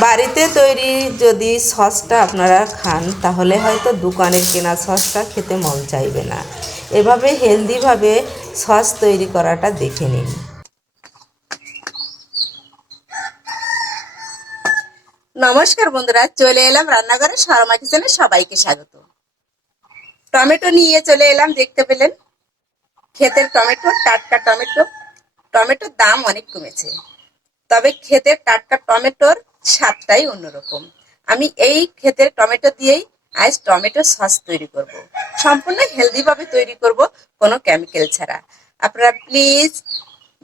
বাড়িতে তৈরি যদি সসটা আপনারা খান, তাহলে হয়তো দোকানের কেনা সসটা খেতে মন চাইবে না। এভাবে হেলদিভাবে সস তৈরি করাটা দেখে নিন। নমস্কার বন্ধুরা, চলে এলাম রান্নাঘরে শর্মা কিচেনে সবাইকে স্বাগত। টমেটো নিয়ে চলে এলাম, দেখতে পেলেন? ক্ষেতের টমেটো, টাটকা টমেটো। টমেটোর দাম অনেক কমেছে। তবে ক্ষেতের টাটকা টমেটোর স্বাদটাই অন্যরকম। আমি এই ক্ষেতের টমেটো দিয়েই আজ টমেটো সস তৈরি করব। সম্পূর্ণ হেলদিভাবে তৈরি করব কোনো কেমিক্যাল ছাড়া। আপনারা প্লিজ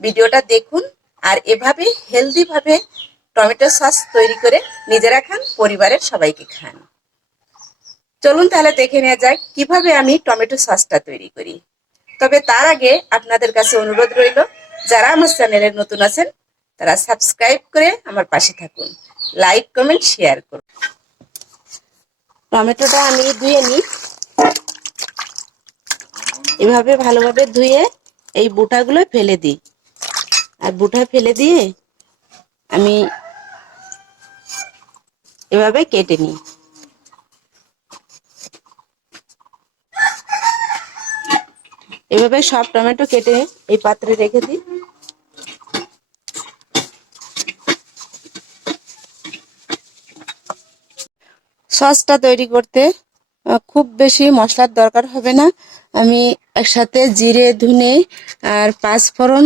ভিডিওটা দেখুন আর এভাবে হেলদিভাবে টমেটো সস তৈরি করে নিজেরা খান, পরিবারের সবাইকে খান। চলুন তাহলে দেখে নেওয়া যাক কীভাবে আমি টমেটো সসটা তৈরি করি। তবে তার আগে আপনাদের কাছে অনুরোধ রইল, যারা আমার চ্যানেলে নতুন আছেন, তারা সাবস্ক্রাইব করে আমার পাশে থাকুন। লাইক কমেন্ট শেয়ার করুন টমেটোটা আমি ধুয়ে নিই। এভাবে ভালোভাবে ধুয়ে এই বুটাগুলো ফেলে দিই। আর বুটা ফেলে দিয়ে আমি এভাবে কেটে নিই। এভাবে সব টমেটো কেটে এই পাত্রে রেখে দিই। সসটা তৈরি করতে খুব বেশি মশলার দরকার হবে না। আমি একসাথে জিরে, ধুনে আর পাঁচফোড়ন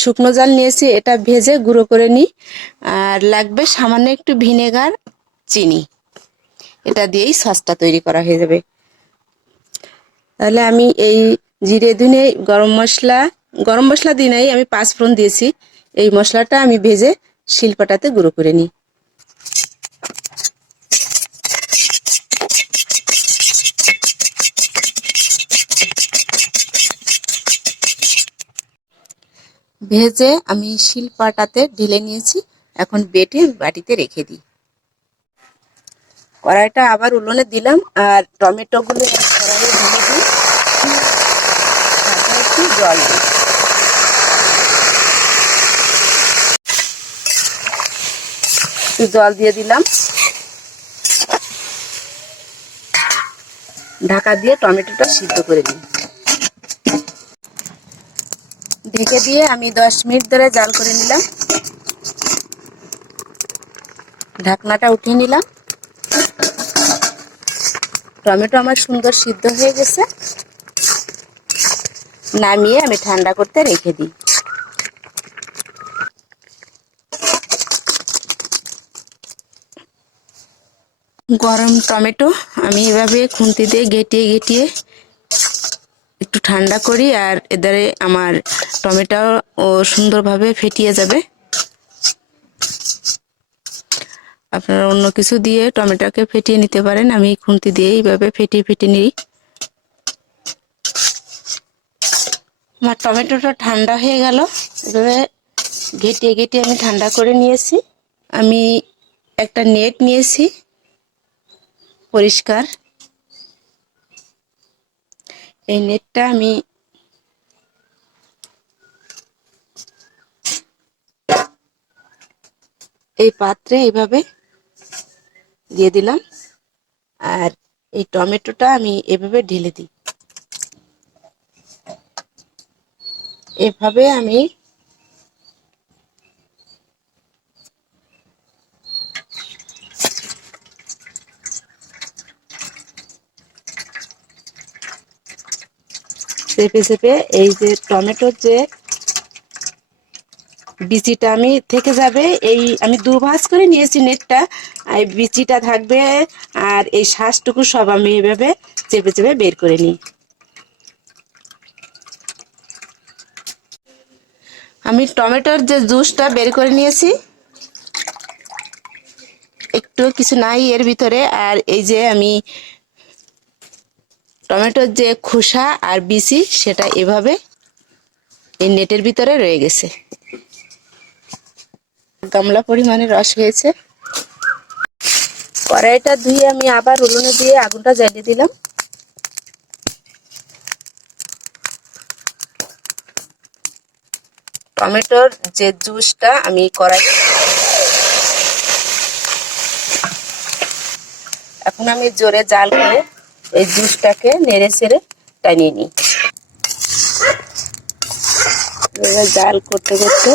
শুকনো জাল নিয়েছি, এটা ভেজে গুঁড়ো করে নিই। আর লাগবে সামান্য একটু ভিনেগার, চিনি। এটা দিয়েই সসটা তৈরি করা হয়ে যাবে। তাহলে আমি এই জিরে, ধুনে, গরম মশলা গরম মশলা দিই নাই, আমি পাঁচফোড়ন দিয়েছি। এই মশলাটা আমি ভেজে শিলপাটাতে গুঁড়ো করে নিই। ভেজে আমি শিলপাটাতে ঢেলে নিয়েছি। এখন বেটে বাটিতে রেখে দিই। কড়াইটা আবার উলনে দিলাম আর টমেটো গুলো দিই। জল দিই। জল দিয়ে দিলাম। ঢাকা দিয়ে টমেটোটা সিদ্ধ করে নিই। ঢেকে দিয়ে আমি দশ মিনিট ধরে জাল করে নিলাম। ঢাকনাটা উঠিয়ে নিলাম। টমেটো আমার সুন্দর সিদ্ধ হয়ে গেছে। নামিয়ে আমি ঠান্ডা করতে রেখে দিই। গরম টমেটো আমি এভাবে খুন্তি দিয়ে ঘেটিয়ে ঘেটিয়ে একটু ঠান্ডা করি আর এদারে আমার টমেটো ও সুন্দরভাবে ফেটিয়ে যাবে। আপনারা অন্য কিছু দিয়ে টমেটোকে ফেটিয়ে নিতে পারেন। আমি খুন্তি দিয়ে এইভাবে ফেটিয়ে ফেটিয়ে নিই। আমার টমেটোটা ঠান্ডা হয়ে গেল। এভাবে ঘেটিয়ে ঘেটিয়ে আমি ঠান্ডা করে নিয়েছি। আমি একটা নেট নিয়েছি, পরিষ্কার। এই নেটটা আমি এই পাত্রে এইভাবে দিয়ে দিলাম। আর এই টমেটোটা আমি এভাবে ঢেলে দিই। এভাবে আমি চেপে চেপে এই যে টমেটোর যে বিচিটা আমি থেকে যাবে, এই আমি দু ভাঁজ করে নিয়েছি নেটটা এই বিচিটা থাকবে, আর এই শ্বাসটুকু সব আমি এভাবে চেপে চেপে বের করে নিই। আমি টমেটোর যে জুসটা বের করে নিয়েছি, একটু কিছু নাই এর ভিতরে, আর এই যে আমি টমেটোর যে খোসা আর বিচি সেটা এভাবে এই নেটের ভিতরে রয়ে গেছে। গামলা পরিমাণে রস হয়েছে। কড়াইটা ধুয়ে আমি আবার উলুনে দিয়ে আগুনটা জ্বালিয়ে দিলাম। টমেটোর যে জুসটা আমি কড়াই এখন আমি জোরে জাল করে এই জুসটাকে নেড়ে চেড়ে টানিয়ে নিই। জাল করতে করতে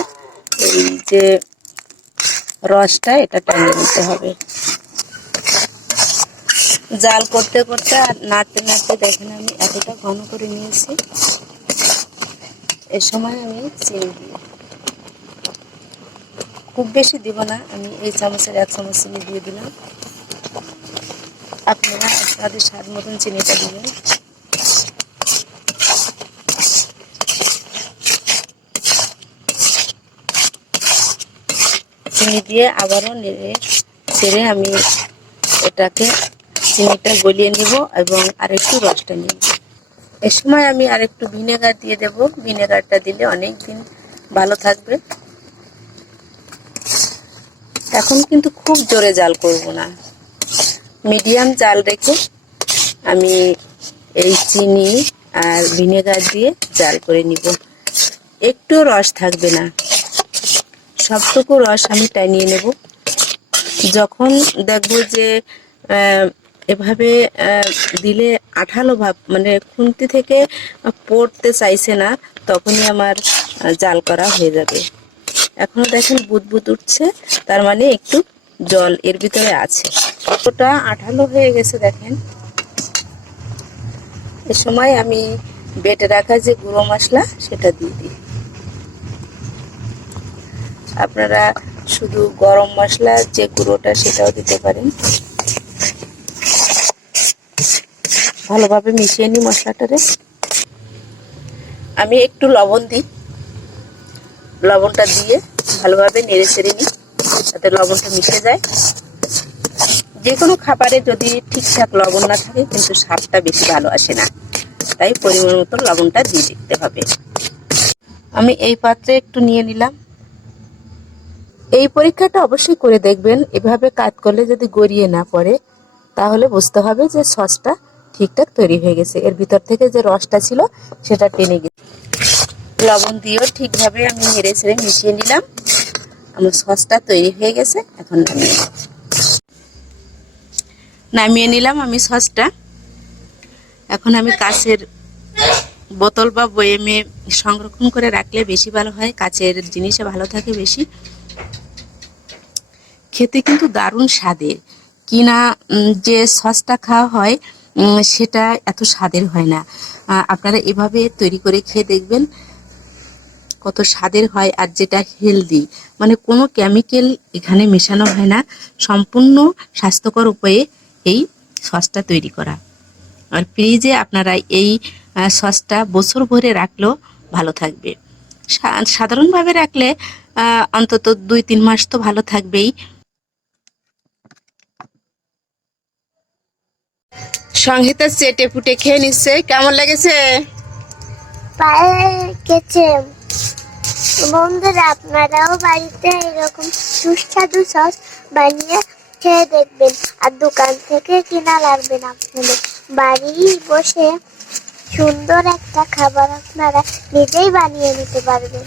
এই যে রসটা, এটা টানিয়ে নিতে হবে। জাল করতে করতে আর নাড়তে নাড়তে দেখেন আমি এতটা ঘন করে নিয়েছি। এ সময় আমি চিনি দিই। খুব বেশি দিব না, আমি এই চামচের এক চামচ চিনি দিয়ে দিলাম। আপনারা আপনাদের স্বাদ মতন চিনিটা দিবেন। চিনি দিয়ে আবারও নেড়ে ছেড়ে আমি এটাকে চিনিটা গলিয়ে নিব এবং আরেকটু রসটা নিব। এ সময় আমি আরেকটু ভিনেগার দিয়ে দেব। ভিনেগারটা দিলে অনেক দিন ভালো থাকবে। এখন কিন্তু খুব জোরে জাল করব না। মিডিয়াম জাল রেখে আমি এই চিনি আর ভিনেগার দিয়ে জাল করে নিব। একটু রস থাকবে না। সবটুকু রস আমি টানিয়ে নেব। যখন দেখব যে এভাবে দিলে আঠালো ভাব মানে খুন্তি থেকে পড়তে চাইছে না, তখনই আমার জাল করা হয়ে যাবে। এখনও দেখেন বুদবুদ উঠছে, তার মানে একটু জল এর ভিতরে আছে। কতটা আঠালো হয়ে গেছে দেখেন। এ সময় আমি বেটে রাখা যে গুঁড়ো মশলা, সেটা দিয়ে দিই। আপনারা শুধু গরম মশলা যে গুঁড়োটা, সেটাও দিতে পারেন। ভালোভাবে মিশিয়ে নিই মশলাটারে। আমি একটু লবণ দিই। লবণটা দিয়ে ভালোভাবে নেড়ে চেড়ে নিই। যাতে লবণটা মিশে যায়। যে কোনো খাবারে যদি ঠিকঠাক লবণ না থাকে, কিন্তু স্বাদটা বেশি ভালো আসে না। তাই পরিমাণ মতো লবণটা দিয়ে দিতে হবে। আমি এই পাত্রে একটু নিয়ে নিলাম। এই পরীক্ষাটা অবশ্যই করে দেখবেন। এভাবে কাজ করলে যদি গড়িয়ে না পড়ে, তাহলে বুঝতে হবে যে সসটা ঠিকঠাক তৈরি হয়ে গেছে। এর ভিতর থেকে যে রসটা ছিল, সেটা টেনে গেছে। লবণ দিয়েও ঠিকভাবে আমি নেড়ে ছেড়ে মিশিয়ে নিলাম। আমার সসটা তৈরি হয়ে গেছে, এখন নামিয়ে নিলাম আমি সসটা। এখন আমি কাছের বোতল বা বয়েমে সংরক্ষণ করে রাখলে বেশি ভালো হয়, কাচের জিনিসে ভালো থাকে বেশি। খেতে কিন্তু দারুণ স্বাদের কিনা যে সসটা খাওয়া হয় সেটা এত স্বাদের হয় না। আপনারা এভাবে তৈরি করে খেয়ে দেখবেন। কত স্বাদের হয় আর যেটা হেলদি মানে কোনো কেমিক্যাল এখানে মেশানো হয় না। সম্পূর্ণ স্বাস্থ্যকর উপায়ে এই সসটা তৈরি করা। আর ফ্রিজে আপনারা এই সসটা বছর ভরে রাখলেও ভালো থাকবে। সাধারণভাবে রাখলে অন্তত দুই তিন মাস তো ভালো থাকবেই। সংহিতা চেটে ফুটে খেয়ে নিচ্ছে। কেমন লেগেছে? বন্ধুরা, আপনারাও বাড়িতে এরকম সুস্বাদু সস বানিয়ে খেয়ে দেখবেন। আর দোকান থেকে কিনা লাগবে না আপনাদের। বাড়ি বসে সুন্দর একটা খাবার আপনারা নিজেই বানিয়ে নিতে পারবেন।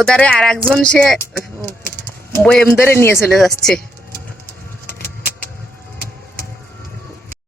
ওদারে আর একজন সে বয়েম ধরে নিয়ে চলে যাচ্ছে।